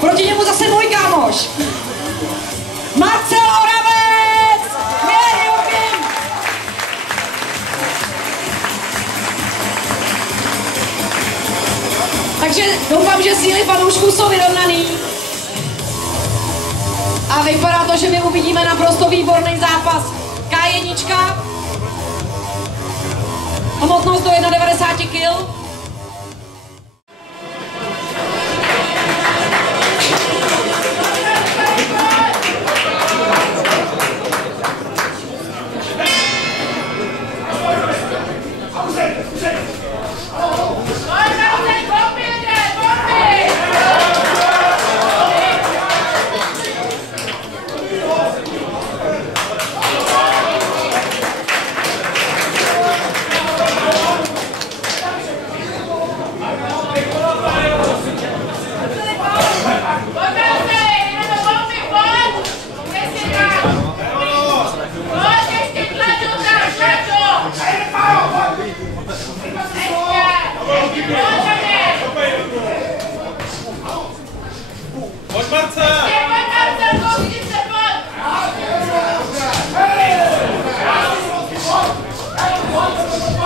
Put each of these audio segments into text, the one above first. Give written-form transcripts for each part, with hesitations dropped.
Proti němu zase můj kámoš. Marcel Oravec! Měrjubím! Takže doufám, že síly fanoušků jsou vyrovnaný. A vypadá to, že my uvidíme naprosto výborný zápas. K1. Hmotnost do 91 kg.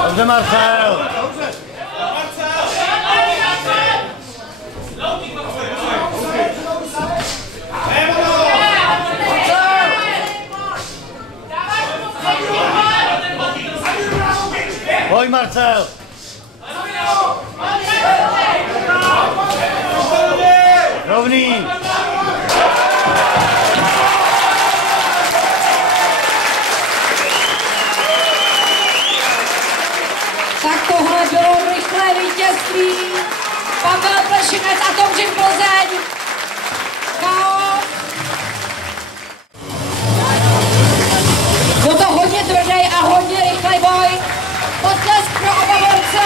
Dobře, Marcel! Pojď, Marcel! Rovný! Tak tohle bylo rychlé vítězství. Pavel Plešinec a Tomčin Plzeň. KO. Byl to hodně tvrdý a hodně rychlý boj. Potlesk pro oba borce.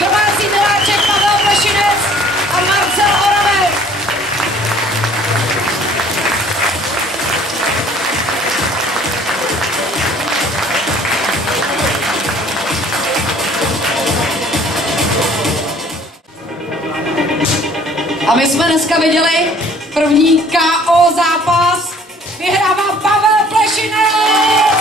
Domácí miláček Pavel Plešinec a Marcel Oravec. A my jsme dneska viděli první KO zápas. Vyhrává Pavel Plešinec!